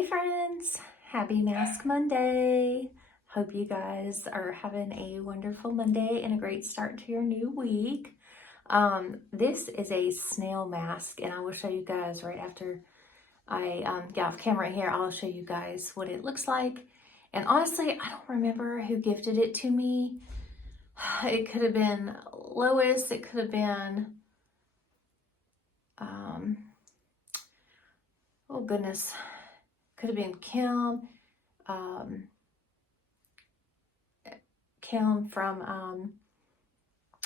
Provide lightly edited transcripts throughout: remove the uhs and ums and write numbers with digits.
Hey friends, happy Mask Monday. Hope you guys are having a wonderful Monday and a great start to your new week. This is a snail mask and I will show you guys right after I get off camera here. I'll show you guys what it looks like. And honestly, I don't remember who gifted it to me. It could have been Lois, it could have been, oh goodness, could have been Kim. Kim from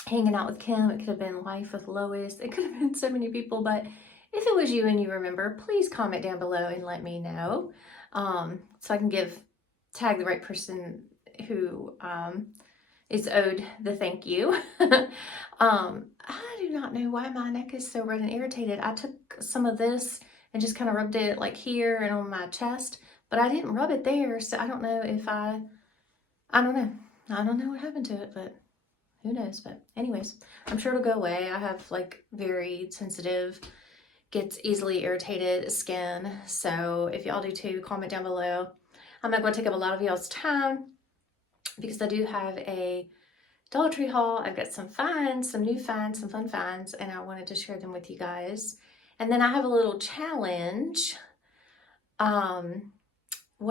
Hanging Out with Kim. It could have been Life with Lois. It could have been so many people, but if it was you and you remember, please comment down below and let me know so I can tag the right person who is owed the thank you. I do not know why my neck is so red and irritated. I took some of this and just kind of rubbed it like here and on my chest, but I didn't rub it there, so I don't know if I don't know. I don't know what happened to it, but who knows? But anyways, I'm sure it'll go away. I have like very sensitive, gets easily irritated skin. So if y'all do too, comment down below. I'm not going to take up a lot of y'all's time because I do have a Dollar Tree haul. I've got some finds, some new finds, some fun finds, and I wanted to share them with you guys. And then I have a little challenge. One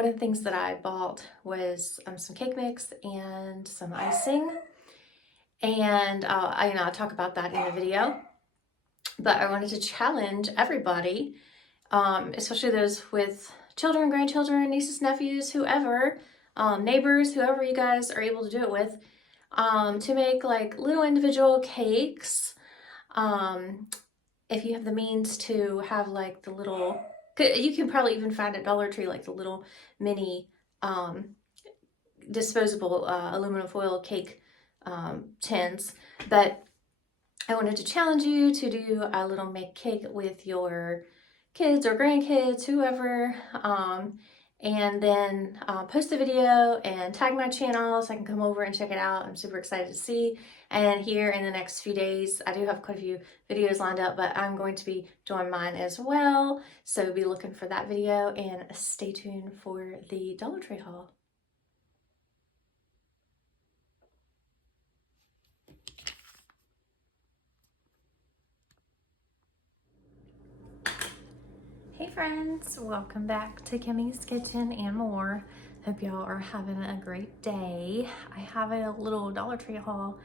of the things that I bought was some cake mix and some icing. And I'll talk about that in the video. But I wanted to challenge everybody, especially those with children, grandchildren, nieces, nephews, whoever, neighbors, whoever you guys are able to do it with, to make like little individual cakes. If you have the means to have like the little, you can probably even find at Dollar Tree like the little mini disposable aluminum foil cake tins. But I wanted to challenge you to do a little make cake with your kids or grandkids, whoever, and then post the video and tag my channel so I can come over and check it out. I'm super excited to see. And here in the next few days, I do have quite a few videos lined up, but I'm going to be doing mine as well. So be looking for that video and stay tuned for the Dollar Tree haul. Hey friends, welcome back to Kimmy's Kitchen and more. Hope y'all are having a great day. I have a little Dollar Tree haul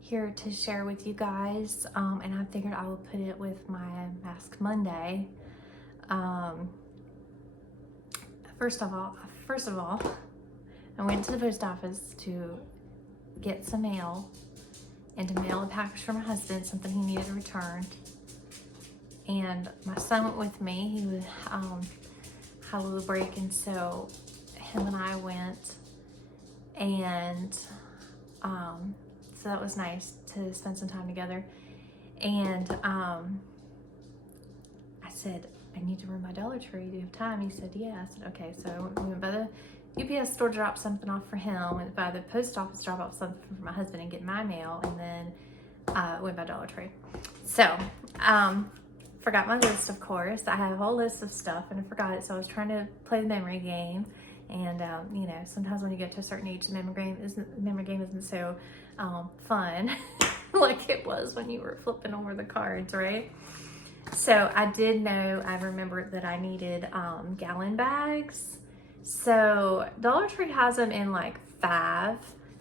here to share with you guys, and I figured I will put it with my Mask Monday. First of all, I went to the post office to get some mail and to mail a package for my husband, something he needed to return. And my son went with me. He was had a little break, and so him and I went, and so that was nice to spend some time together. And I said, I need to run my Dollar Tree. Do you have time? He said, yeah. I said, okay. So we went by the UPS store to drop something off for him, went by the post office to drop off something for my husband and get my mail, and then went by Dollar Tree. So forgot my list, of course. I had a whole list of stuff and I forgot it, so I was trying to play the memory game. And you know, sometimes when you get to a certain age, the memory game isn't so fun like it was when you were flipping over the cards, right? So I remembered that I needed gallon bags. So Dollar Tree has them in like 5,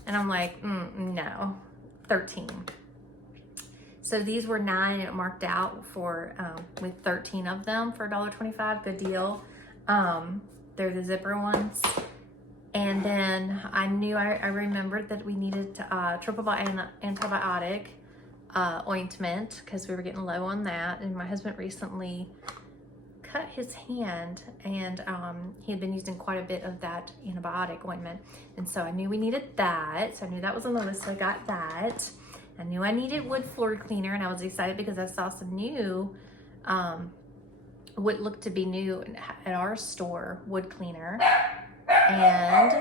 and I'm like, no, 13. So these were 9 and it marked out for with 13 of them for $1.25. Good deal. They're the zipper ones. And then I remembered that we needed triple antibiotic ointment because we were getting low on that. And my husband recently cut his hand, and he had been using quite a bit of that antibiotic ointment. And so I knew we needed that. So I knew that was on the list, so I got that. I knew I needed wood floor cleaner, and I was excited because I saw some new, what looked to be new at our store, wood cleaner. And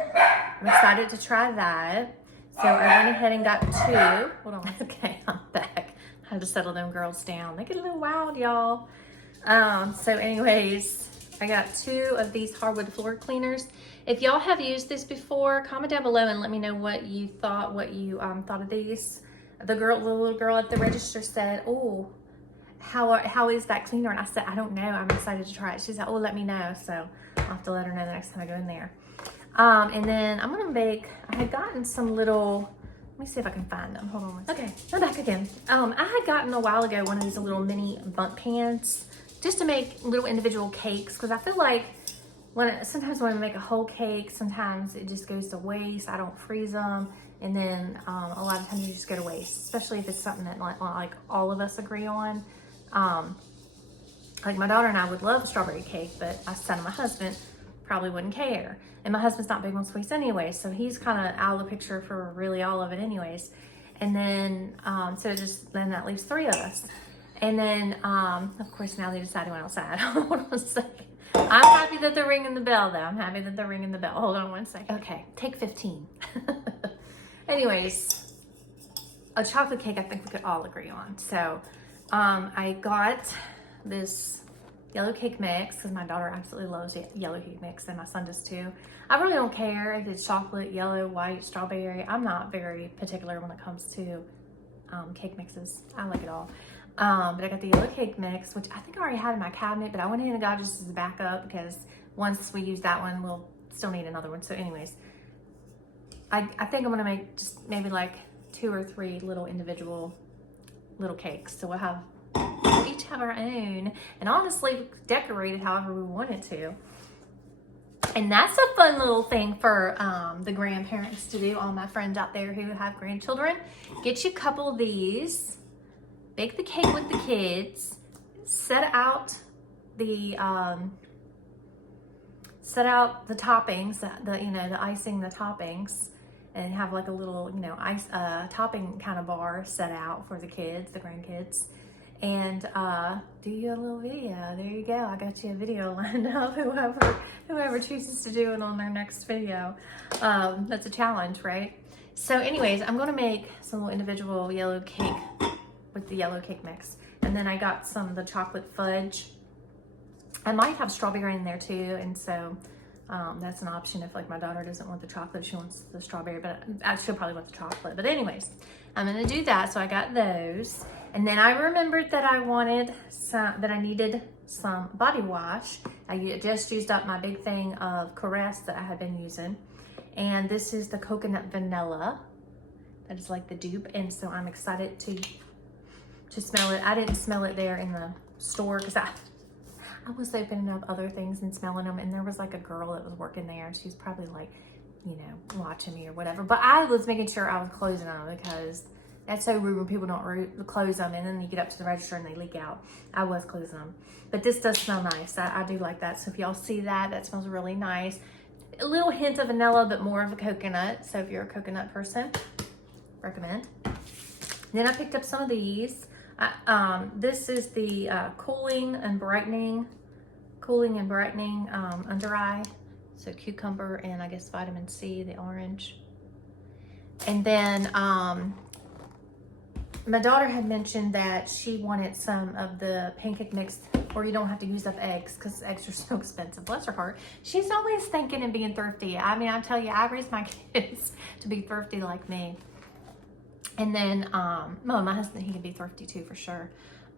I'm excited to try that. So I went ahead and got 2. Hold on. Okay, I'm back. I had to settle them girls down. They get a little wild, y'all. So anyways, I got 2 of these hardwood floor cleaners. If y'all have used this before, comment down below and let me know what you thought, thought of these. The little girl at the register said, "Oh, how is that cleaner?" And I said, "I don't know. I'm excited to try it." She said, "Oh, let me know." So I'll have to let her know the next time I go in there. And then I'm gonna make, I had gotten some little, let me see if I can find them. Hold on. Okay, I'm back again. I had gotten a while ago one of these little mini bundt pans just to make little individual cakes, because I feel like sometimes when I make a whole cake, sometimes it just goes to waste. I don't freeze them, and then a lot of times you just go to waste, especially if it's something that like all of us agree on. Like my daughter and I would love a strawberry cake, but I said to my husband probably wouldn't care. And my husband's not big on sweets anyway, so he's kind of out of the picture for really all of it anyways. And then, then that leaves 3 of us. And then, of course, now they decide to go outside. Hold on a second. I'm happy that they're ringing the bell, though. I'm happy that they're ringing the bell. Hold on one second. Okay, take 15. Anyways, a chocolate cake I think we could all agree on. So, I got this yellow cake mix because my daughter absolutely loves yellow cake mix, and my son does too. I really don't care if it's chocolate, yellow, white, strawberry. I'm not very particular when it comes to cake mixes. I like it all. But I got the yellow cake mix, which I think I already had in my cabinet, but I went ahead and got just as a backup because once we use that one, we'll still need another one. So anyways, I think I'm gonna make just maybe like 2 or 3 little individual little cakes. So we'll each have our own, and honestly decorate it however we want it to. And that's a fun little thing for the grandparents to do. All my friends out there who have grandchildren, get you a couple of these, bake the cake with the kids, set out the toppings, the icing, the toppings, and have like a little ice topping kind of bar set out for the kids, the grandkids. And do you a little video. There you go. I got you a video lined up. Whoever chooses to do it on their next video. That's a challenge, right? So anyways, I'm going to make some little individual yellow cake with the yellow cake mix. And then I got some of the chocolate fudge. I might have strawberry in there too. And so that's an option if like my daughter doesn't want the chocolate, she wants the strawberry, but she'll probably want the chocolate. But anyways, I'm going to do that. So I got those. And then I remembered that I needed some body wash. I just used up my big thing of Caress that I had been using. And this is the coconut vanilla. That is like the dupe. And so I'm excited to smell it. I didn't smell it there in the store because I was opening up other things and smelling them. And there was like a girl that was working there. And she was probably like, watching me or whatever. But I was making sure I was closing them because that's so rude when people don't close them and then you get up to the register and they leak out. I was closing them. But this does smell nice. I do like that. So if y'all see that smells really nice. A little hint of vanilla, but more of a coconut. So if you're a coconut person, recommend. Then I picked up some of these. This is the cooling and brightening under eye. So cucumber and I guess vitamin C, the orange. And then my daughter had mentioned that she wanted some of the pancake mix where you don't have to use up eggs because eggs are so expensive. Bless her heart. She's always thinking and being thrifty. I mean, I tell you, I raised my kids to be thrifty like me. And then, my husband, he can be thrifty too for sure.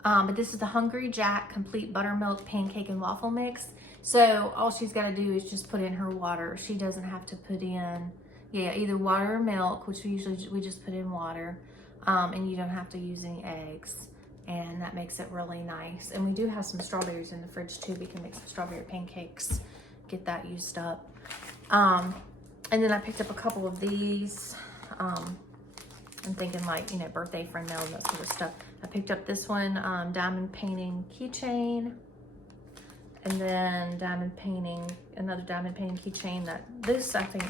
But this is the Hungry Jack Complete Buttermilk Pancake and Waffle Mix. So all she's got to do is just put in her water. She doesn't have to put in, either water or milk, which we just put in water. And you don't have to use any eggs. And that makes it really nice. And we do have some strawberries in the fridge too. We can make some strawberry pancakes, get that used up. And then I picked up a couple of these. I'm thinking like, birthday friend mail and that sort of stuff. I picked up this one, diamond painting keychain. And then another diamond painting keychain. This, I think,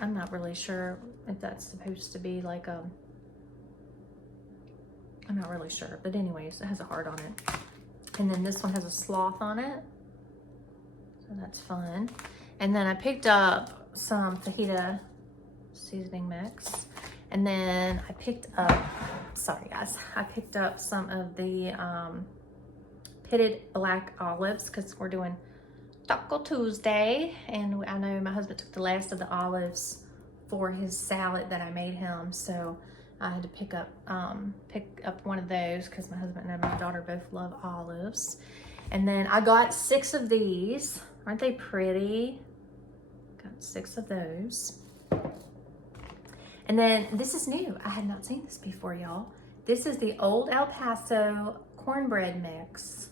I'm not really sure if that's supposed to be like I'm not really sure, but anyways, it has a heart on it. And then this one has a sloth on it. So that's fun. And then I picked up some fajita seasoning mix. And then I picked up, sorry guys, I picked up some of the pitted black olives because we're doing Taco Tuesday, and I know my husband took the last of the olives for his salad that I made him, so I had to pick up one of those because my husband and my daughter both love olives. And then I got 6 of these. Aren't they pretty? Got 6 of those. And then this is new. I had not seen this before, y'all. This is the Old El Paso cornbread mix,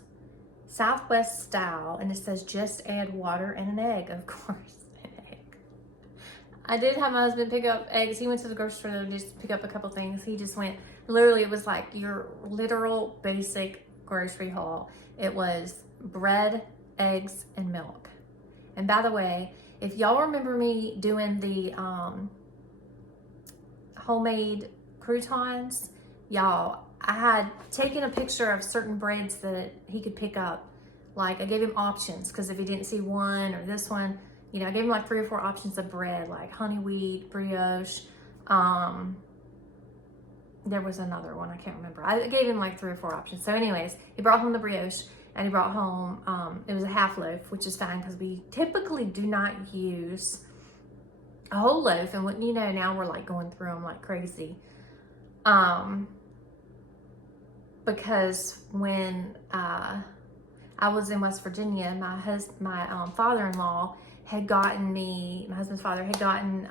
Southwest style, and it says just add water and an egg, of course. An egg. I did have my husband pick up eggs. He went to the grocery store to just pick up a couple things. He just went, literally, it was like your literal basic grocery haul. It was bread, eggs, and milk. And by the way, if y'all remember me doing the homemade croutons, y'all, I had taken a picture of certain breads that he could pick up. Like, I gave him options, because if he didn't see one or this one, you know, I gave him like 3 or 4 options of bread, like honey wheat, brioche. There was another one, I can't remember. I gave him like 3 or 4 options. So anyways, he brought home the brioche, and he brought home, it was a half loaf, which is fine because we typically do not use a whole loaf. And what you know, now we're like going through them like crazy. Because when I was in West Virginia, my father-in-law had gotten me, my husband's father had gotten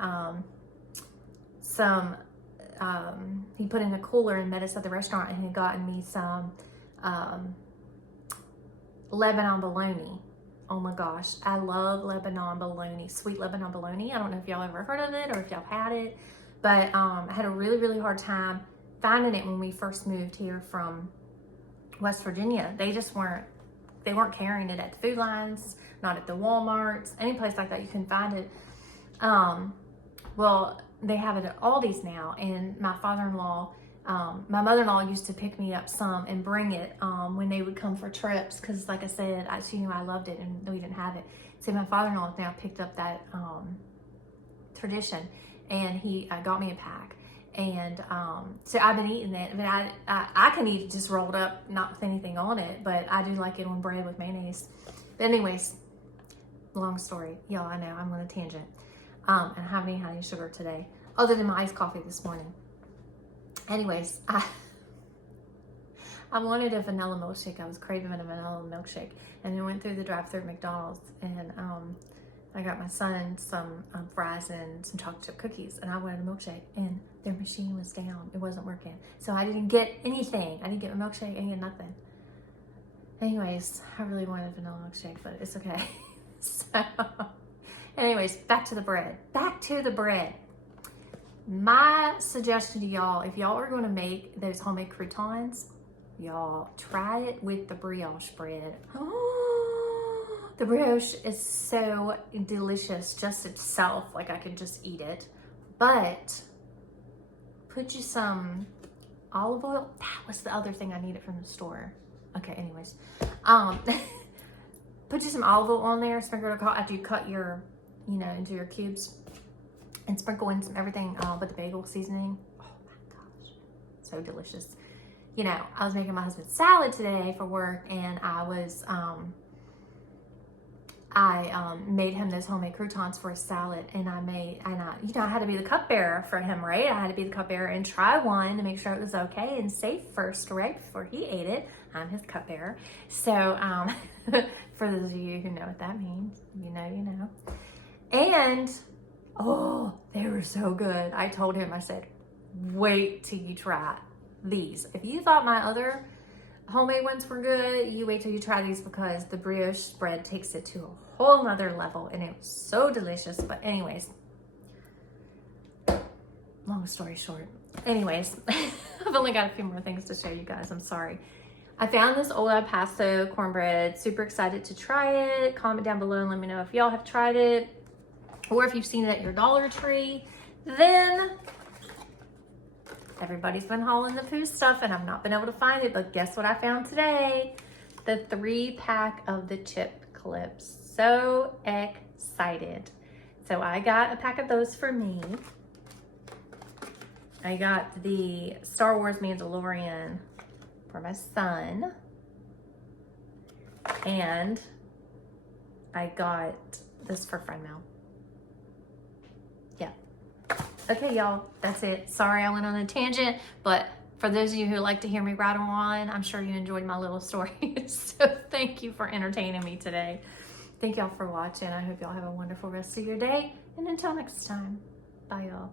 some, he put in a cooler and met us at the restaurant, and he had gotten me some Lebanon bologna. Oh my gosh, I love Lebanon bologna, sweet Lebanon bologna. I don't know if y'all ever heard of it or if y'all had it, but I had a really, really hard time finding it when we first moved here from West Virginia. They weren't carrying it at the food lines, not at the Walmarts, any place like that. You can find it. Well, they have it at Aldi's now, and my father-in-law, my mother-in-law used to pick me up some and bring it when they would come for trips, because like I said, she knew I loved it and we didn't have it. So my father-in-law now picked up that tradition, and he got me a pack. And so I've been eating it. I mean, I can eat it just rolled up, not with anything on it, but I do like it on bread with mayonnaise. But anyways, long story. Y'all, I know, I'm on a tangent. And I haven't eaten any sugar today, other than my iced coffee this morning. Anyways, I wanted a vanilla milkshake. I was craving a vanilla milkshake. And I went through the drive-thru at McDonald's, and I got my son some fries and some chocolate chip cookies, and I wanted a milkshake, and their machine was down. It wasn't working. So I didn't get anything. I didn't get my milkshake. I didn't get nothing. Anyways, I really wanted a vanilla milkshake, but it's okay. So, anyways, back to the bread. Back to the bread. My suggestion to y'all, if y'all are going to make those homemade croutons, y'all try it with the brioche bread. The brioche is so delicious just itself, like I could just eat it. But put you some olive oil. That was the other thing I needed from the store. Okay, anyways. Put you some olive oil on there, sprinkle it after you cut your, into your cubes. And sprinkle in some everything with the bagel seasoning. Oh my gosh, so delicious. I was making my husband salad today for work, and I made him those homemade croutons for a salad, and I had to be the cupbearer for him, right? I had to be the cupbearer and try one to make sure it was okay and safe first, right? Before he ate it. I'm his cupbearer. So, for those of you who know what that means, you know. And, oh, they were so good. I told him, I said, wait till you try these. If you thought my other homemade ones were good, you wait till you try these, because the brioche bread takes it to a whole nother level, and it was so delicious. But anyways, long story short, anyways, I've only got a few more things to show you guys. I'm sorry. I found this Old El Paso cornbread. Super excited to try it. Comment down below and let me know if y'all have tried it, or if you've seen it at your Dollar Tree. Then everybody's been hauling the poo stuff, and I've not been able to find it, but guess what I found today? The 3-pack of the chip clips. So excited. So I got a pack of those for me. I got the Star Wars Mandalorian for my son. And I got this for friend mail. Yeah. Okay, y'all, that's it. Sorry I went on a tangent, but for those of you who like to hear me rattle on, I'm sure you enjoyed my little story. So thank you for entertaining me today. Thank y'all for watching. I hope y'all have a wonderful rest of your day. And until next time, bye y'all.